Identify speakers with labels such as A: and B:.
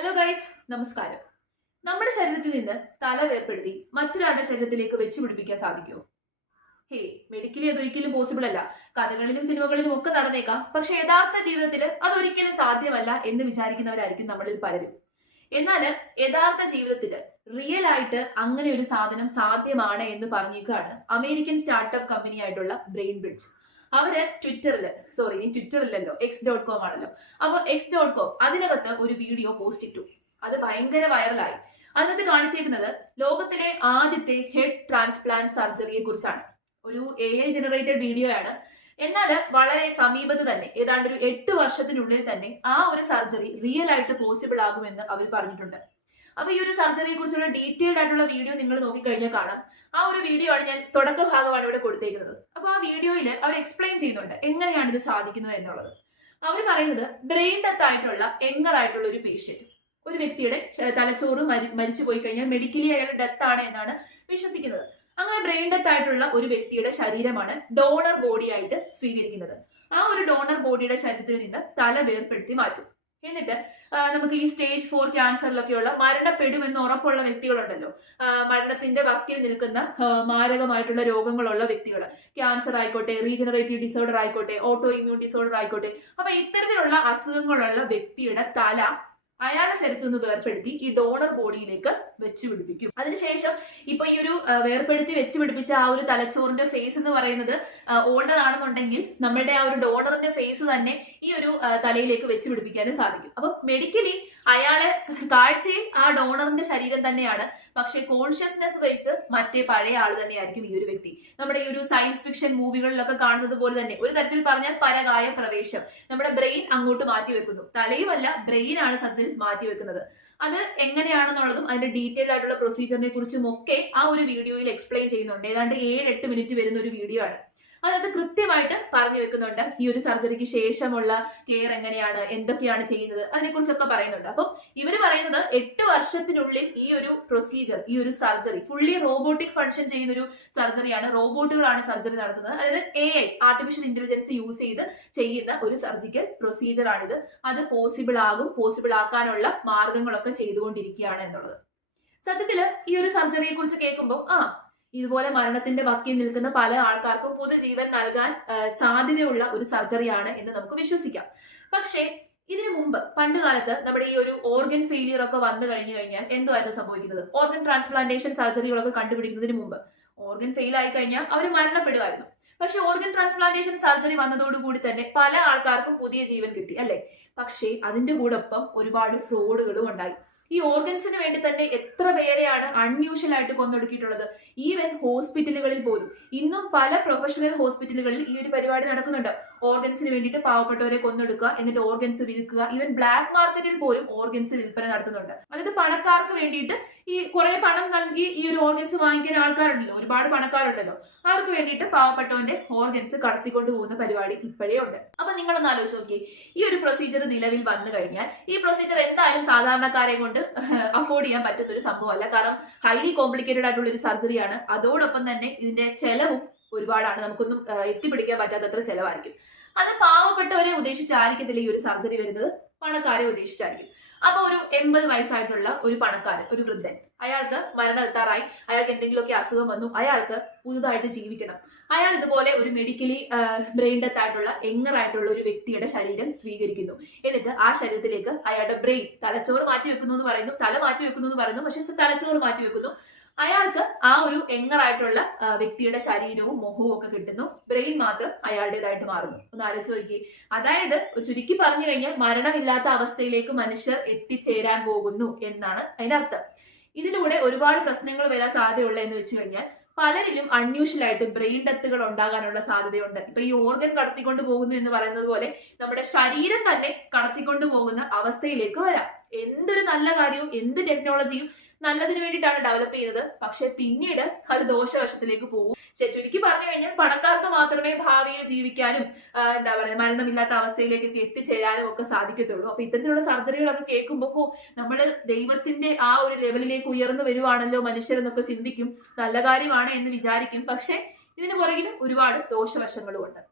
A: Hello guys നമസ്കാരം. നമ്മുടെ ശരീരത്തിൽ നിന്ന് തല വേർപ്പെടുത്തി മറ്റൊരാളുടെ ശരീരത്തിലേക്ക് വെച്ച് പിടിപ്പിക്കാൻ സാധിക്കുമോ? ഹേ മെഡിക്കലി അതൊരിക്കലും പോസിബിൾ അല്ല. കഥകളിലും സിനിമകളിലും ഒക്കെ നടന്നേക്കാം. പക്ഷെ യഥാർത്ഥ ജീവിതത്തിൽ അതൊരിക്കലും സാധ്യമല്ല എന്ന് വിചാരിക്കുന്നവരായിരിക്കും നമ്മളിൽ പലരും. എന്നാൽ യഥാർത്ഥ ജീവിതത്തിൽ റിയൽ ആയിട്ട് അങ്ങനെ ഒരു സാധനം സാധ്യമാണ് എന്ന് പറഞ്ഞേക്കാണ് അമേരിക്കൻ സ്റ്റാർട്ടപ്പ് കമ്പനി ആയിട്ടുള്ള ബ്രെയിൻ ബ്രിഡ്ജ് അവർ ട്വിറ്ററിൽ സോറി ഇനി ട്വിറ്ററിലല്ലോ എക്സ് ഡോട്ട് കോം ആണല്ലോ. അപ്പോൾ എക്സ് ഡോട്ട് കോം അതിനകത്ത് ഒരു വീഡിയോ പോസ്റ്റ് ഇട്ടു. അത് ഭയങ്കര വൈറലായി അതിനകത്ത് കാണിച്ചിരിക്കുന്നത് ലോകത്തിലെ ആദ്യത്തെ ഹെഡ് ട്രാൻസ്പ്ലാന്റ് സർജറിയെ കുറിച്ചാണ്. ഒരു എ ഐ ജനറേറ്റഡ് വീഡിയോ ആണ്. എന്നാൽ വളരെ സമീപത്ത് തന്നെ ഏതാണ്ട് ഒരു എട്ട് വർഷത്തിനുള്ളിൽ തന്നെ ആ ഒരു സർജറി റിയൽ ആയിട്ട് പോസിബിൾ ആകുമെന്ന് അവർ പറഞ്ഞിട്ടുണ്ട്. അപ്പൊ ഈ ഒരു സർജറിയെ കുറിച്ചുള്ള ഡീറ്റെയിൽഡ് ആയിട്ടുള്ള വീഡിയോ നിങ്ങൾ നോക്കിക്കഴിഞ്ഞാൽ കാണാം. ആ ഒരു വീഡിയോ ആണ് ഞാൻ തുടക്ക ഭാഗമാണ് ഇവിടെ കൊടുത്തേക്കുന്നത്. അപ്പൊ ആ വീഡിയോയിൽ അവർ എക്സ്പ്ലെയിൻ ചെയ്യുന്നുണ്ട് എങ്ങനെയാണ് ഇത് സാധിക്കുന്നത് എന്നുള്ളത്. അവർ പറയുന്നത് ബ്രെയിൻ ഡെത്ത് ആയിട്ടുള്ള എങ്കർ ആയിട്ടുള്ള ഒരു പേഷ്യന്റ് ഒരു വ്യക്തിയുടെ തലച്ചോറ് മരിച്ചു പോയി കഴിഞ്ഞാൽ മെഡിക്കലി അയാൾ ഡെത്ത് ആണ് എന്നാണ് വിശ്വസിക്കുന്നത്. അങ്ങനെ ബ്രെയിൻ ഡെത്ത് ആയിട്ടുള്ള ഒരു വ്യക്തിയുടെ ശരീരമാണ് ഡോണർ ബോഡി ആയിട്ട് സ്വീകരിക്കുന്നത്. ആ ഒരു ഡോണർ ബോഡിയുടെ ശരീരത്തിൽ നിന്ന് തല വേർപ്പെടുത്തി മാറ്റും. എന്നിട്ട് നമുക്ക് ഈ സ്റ്റേജ് ഫോർ ക്യാൻസറിലൊക്കെയുള്ള മരണപ്പെടുമെന്ന് ഉറപ്പുള്ള വ്യക്തികളുണ്ടല്ലോ. മരണത്തിന്റെ വക്കിൽ നിൽക്കുന്ന മാരകമായിട്ടുള്ള രോഗങ്ങളുള്ള വ്യക്തികൾ ക്യാൻസർ ആയിക്കോട്ടെ റീജനറേറ്റീവ് ഡിസോർഡർ ആയിക്കോട്ടെ ഓട്ടോ ഇമ്മ്യൂൺ ഡിസോർഡർ ആയിക്കോട്ടെ. അപ്പൊ ഇത്തരത്തിലുള്ള അസുഖങ്ങളുള്ള വ്യക്തിയുടെ തല അയാളുടെ ശരീരത്തിൽ നിന്ന് വേർപ്പെടുത്തി ഈ ഡോണർ ബോഡിയിലേക്ക് വെച്ച് പിടിപ്പിക്കും. അതിനുശേഷം ഇപ്പൊ ഈ ഒരു വേർപ്പെടുത്തി വെച്ച് പിടിപ്പിച്ച ആ ഒരു തലച്ചോറിന്റെ ഫേസ് എന്ന് പറയുന്നത് ഓൾഡർ ആണെന്നുണ്ടെങ്കിൽ നമ്മുടെ ആ ഒരു ഡോണറിന്റെ ഫേസ് തന്നെ ഈ ഒരു തലയിലേക്ക് വെച്ച് പിടിപ്പിക്കാനും സാധിക്കും. അപ്പൊ മെഡിക്കലി അയാളെ കാഴ്ചയിൽ ആ ഡോണറിന്റെ ശരീരം തന്നെയാണ് പക്ഷെ കോൺഷ്യസ്നെസ് വൈസ് മറ്റേ പഴയ ആൾ തന്നെയായിരിക്കും ഈ ഒരു വ്യക്തി. നമ്മുടെ ഈ ഒരു സയൻസ് ഫിക്ഷൻ മൂവികളിലൊക്കെ കാണുന്നത് പോലെ തന്നെ ഒരു തരത്തിൽ പറഞ്ഞാൽ പരകായ പ്രവേശം. നമ്മുടെ ബ്രെയിൻ അങ്ങോട്ട് മാറ്റി വെക്കുന്നു. തലയുമല്ല ബ്രെയിൻ ആണ് സത്യത്തിൽ മാറ്റി വെക്കുന്നത്. അത് എങ്ങനെയാണെന്നുള്ളതും അതിന്റെ ഡീറ്റെയിൽഡ് ആയിട്ടുള്ള പ്രൊസീജിയറിനെ കുറിച്ചും ഒക്കെ ആ ഒരു വീഡിയോയിൽ എക്സ്പ്ലെയിൻ ചെയ്യുന്നുണ്ട്. ഏതാണ്ട് ഏഴ് എട്ട് മിനിറ്റ് വരുന്ന ഒരു വീഡിയോ ആണ്. അതായത് കൃത്യമായിട്ട് പറഞ്ഞു വെക്കുന്നുണ്ട്. ഈ ഒരു സർജറിക്ക് ശേഷമുള്ള കെയർ എങ്ങനെയാണ്? എന്തൊക്കെയാണ് ചെയ്യുന്നത്? അതിനെക്കുറിച്ചൊക്കെ പറയുന്നുണ്ട്. അപ്പം ഇവർ പറയുന്നത് എട്ട് വർഷത്തിനുള്ളിൽ ഈ ഒരു പ്രൊസീജിയർ ഈ ഒരു സർജറി ഫുള്ളി റോബോട്ടിക് ഫങ്ഷൻ ചെയ്യുന്ന ഒരു സർജറിയാണ് റോബോട്ടുകളാണ് സർജറി നടത്തുന്നത്. അതായത് A I artificial intelligence use ചെയ്ത് ചെയ്യുന്ന ഒരു സർജിക്കൽ പ്രൊസീജിയർ ആണിത്. അത് പോസിബിൾ ആകും പോസിബിൾ ആക്കാനുള്ള മാർഗങ്ങളൊക്കെ ചെയ്തുകൊണ്ടിരിക്കുകയാണ് എന്നുള്ളത്. സത്യത്തിൽ ഈ ഒരു സർജറിയെ കുറിച്ച് കേൾക്കുമ്പോൾ ആ ഇതുപോലെ മരണത്തിന്റെ വക്കിൽ നിൽക്കുന്ന പല ആൾക്കാർക്കും പുതുജീവൻ നൽകാൻ സാധ്യതയുള്ള ഒരു സർജറിയാണ് എന്ന് നമുക്ക് വിശ്വസിക്കാം. പക്ഷേ ഇതിനു മുമ്പ് പണ്ട് കാലത്ത് നമ്മുടെ ഈ ഒരു ഓർഗൻ ഫെയിലിയർ ഒക്കെ വന്നു കഴിഞ്ഞു കഴിഞ്ഞാൽ എന്തുമായിരുന്നു സംഭവിക്കുന്നത്? ഓർഗൻ ട്രാൻസ്പ്ലാന്റേഷൻ സർജറികളൊക്കെ കണ്ടുപിടിക്കുന്നതിന് മുമ്പ്. ഓർഗൻ ഫെയിൽ ആയി കഴിഞ്ഞാൽ അവർ മരണപ്പെടുമായിരുന്നു. പക്ഷെ ഓർഗൻ ട്രാൻസ്പ്ലാന്റേഷൻ സർജറി വന്നതോടുകൂടി തന്നെ പല ആൾക്കാർക്കും പുതിയ ജീവൻ കിട്ടി അല്ലെ? പക്ഷേ അതിന്റെ കൂടൊപ്പം ഒരുപാട് ഫ്രോഡുകളും ഉണ്ടായി. ഈ ഓർഗൻസിന് വേണ്ടി തന്നെ എത്ര പേരെയാണ് അൺയൂഷ്വൽ ആയിട്ട് കൊന്നൊടുക്കിയിട്ടുള്ളത്? ഈവൻ ഹോസ്പിറ്റലുകളിൽ പോലും. ഇന്നും പല പ്രൊഫഷണൽ ഹോസ്പിറ്റലുകളിൽ ഈ ഒരു പരിപാടി നടക്കുന്നുണ്ട്. ഓർഗൻസിന് വേണ്ടിയിട്ട് പാവപ്പെട്ടവരെ കൊന്നൊടുക്കുക എന്നിട്ട് ഓർഗൻസ് വിൽക്കുക. ഈവൻ ബ്ലാക്ക് മാർക്കറ്റിൽ പോലും ഓർഗൻസ് വിൽപ്പന നടത്തുന്നുണ്ട്. അതായത് പണക്കാർക്ക് വേണ്ടിയിട്ട് ഈ കുറെ പണം നൽകി ഈ ഒരു ഓർഗൻസ് വാങ്ങിക്കാൻ ആൾക്കാരുണ്ടല്ലോ. ഒരുപാട് പണക്കാരുണ്ടല്ലോ. അവർക്ക് വേണ്ടിയിട്ട് പാവപ്പെട്ടവന്റെ ഓർഗൻസ് കടത്തിക്കൊണ്ട് പോകുന്ന പരിപാടി ഇപ്പോഴേ ഉണ്ട്. അപ്പൊ നിങ്ങളൊന്ന് ആലോചിച്ച് നോക്കി. ഈ ഒരു പ്രൊസീജിയർ നിലവിൽ വന്നു കഴിഞ്ഞാൽ ഈ പ്രൊസീജിയർ എന്തായാലും സാധാരണക്കാരെ കൊണ്ട് അഫോർഡ് ചെയ്യാൻ പറ്റുന്ന ഒരു സംഭവമല്ല. കാരണം ഹൈലി കോംപ്ലിക്കേറ്റഡ് ആയിട്ടുള്ള ഒരു സർജറിയാണ് അതോടൊപ്പം തന്നെ ഇതിന്റെ ചെലവും ഒരുപാടാണ്. നമുക്കൊന്നും എത്തിപ്പിടിക്കാൻ പറ്റാത്തത്ര ചെലവായിരിക്കും. അത് പാവപ്പെട്ടവരെ ഉദ്ദേശിച്ചായിരിക്കത്തില്ല ഈ ഒരു സർജറി വരുന്നത്. പണക്കാരെ ഉദ്ദേശിച്ചായിരിക്കും. അപ്പൊ ഒരു എൺപത് വയസ്സായിട്ടുള്ള ഒരു പണക്കാരൻ ഒരു വൃദ്ധൻ. അയാൾക്ക് മരണം എത്താറായി. അയാൾക്ക് എന്തെങ്കിലുമൊക്കെ അസുഖം വന്നു. അയാൾക്ക് പുതുതായിട്ട് ജീവിക്കണം. അയാൾ ഇതുപോലെ ഒരു മെഡിക്കലി ബ്രെയിൻ ഡെത്ത് ആയിട്ടുള്ള എങ്ങർ ആയിട്ടുള്ള ഒരു വ്യക്തിയുടെ ശരീരം സ്വീകരിക്കുന്നു. എന്നിട്ട് ആ ശരീരത്തിലേക്ക് അയാളുടെ ബ്രെയിൻ തലച്ചോറ് മാറ്റി വെക്കുന്നു എന്ന് പറയുന്നു. തല മാറ്റി വെക്കുന്നു എന്ന് പറയുന്നു. പക്ഷെ തലച്ചോറ് മാറ്റി വെക്കുന്നു അയാൾക്ക് ആ ഒരു എങ്ങറായിട്ടുള്ള വ്യക്തിയുടെ ശരീരവും മുഖവും ഒക്കെ കിട്ടുന്നു. ബ്രെയിൻ മാത്രം അയാളുടേതായിട്ട് മാറുന്നു. ഒന്ന് ആലോചിച്ച് നോക്കി അതായത് ചുരുക്കി പറഞ്ഞു കഴിഞ്ഞാൽ മരണമില്ലാത്ത അവസ്ഥയിലേക്ക് മനുഷ്യർ എത്തിച്ചേരാൻ പോകുന്നു എന്നാണ് അതിനർത്ഥം. ഇതിലൂടെ ഒരുപാട് പ്രശ്നങ്ങൾ വരാൻ സാധ്യതയുള്ള എന്ന് വെച്ച് കഴിഞ്ഞാൽ പലരിലും അൺയൂഷ്വൽ ആയിട്ട് ബ്രെയിൻ ഡെത്തുകൾ ഉണ്ടാകാനുള്ള സാധ്യതയുണ്ട്. ഇപ്പൊ ഈ ഓർഗൻ കടത്തിക്കൊണ്ട് പോകുന്നു എന്ന് പറയുന്നത് പോലെ നമ്മുടെ ശരീരം തന്നെ കടത്തിക്കൊണ്ട് പോകുന്ന അവസ്ഥയിലേക്ക് വരാം. എന്തൊരു നല്ല കാര്യവും എന്ത് ടെക്നോളജിയും നല്ലതിന് വേണ്ടിയിട്ടാണ് ഡെവലപ്പ് ചെയ്യുന്നത് പക്ഷെ പിന്നീട് അത് ദോഷവശത്തിലേക്ക് പോകും. ചുരുക്കി പറഞ്ഞു കഴിഞ്ഞാൽ പണക്കാർക്ക് മാത്രമേ ഭാവിയിൽ ജീവിക്കാനും എന്താ പറയുക മരണമില്ലാത്ത അവസ്ഥയിലേക്ക് എത്തിച്ചേരാനും ഒക്കെ സാധിക്കത്തുള്ളൂ. അപ്പൊ ഇത്തരത്തിലുള്ള സർജറികളൊക്കെ കേൾക്കുമ്പോൾ നമ്മൾ ദൈവത്തിന്റെ ആ ഒരു ലെവലിലേക്ക് ഉയർന്നു വരുവാണല്ലോ മനുഷ്യരെന്നൊക്കെ ചിന്തിക്കും. നല്ല കാര്യമാണ് എന്ന് വിചാരിക്കും. പക്ഷെ ഇതിന് പുറകിൽ ഒരുപാട് ദോഷവശങ്ങളും ഉണ്ട്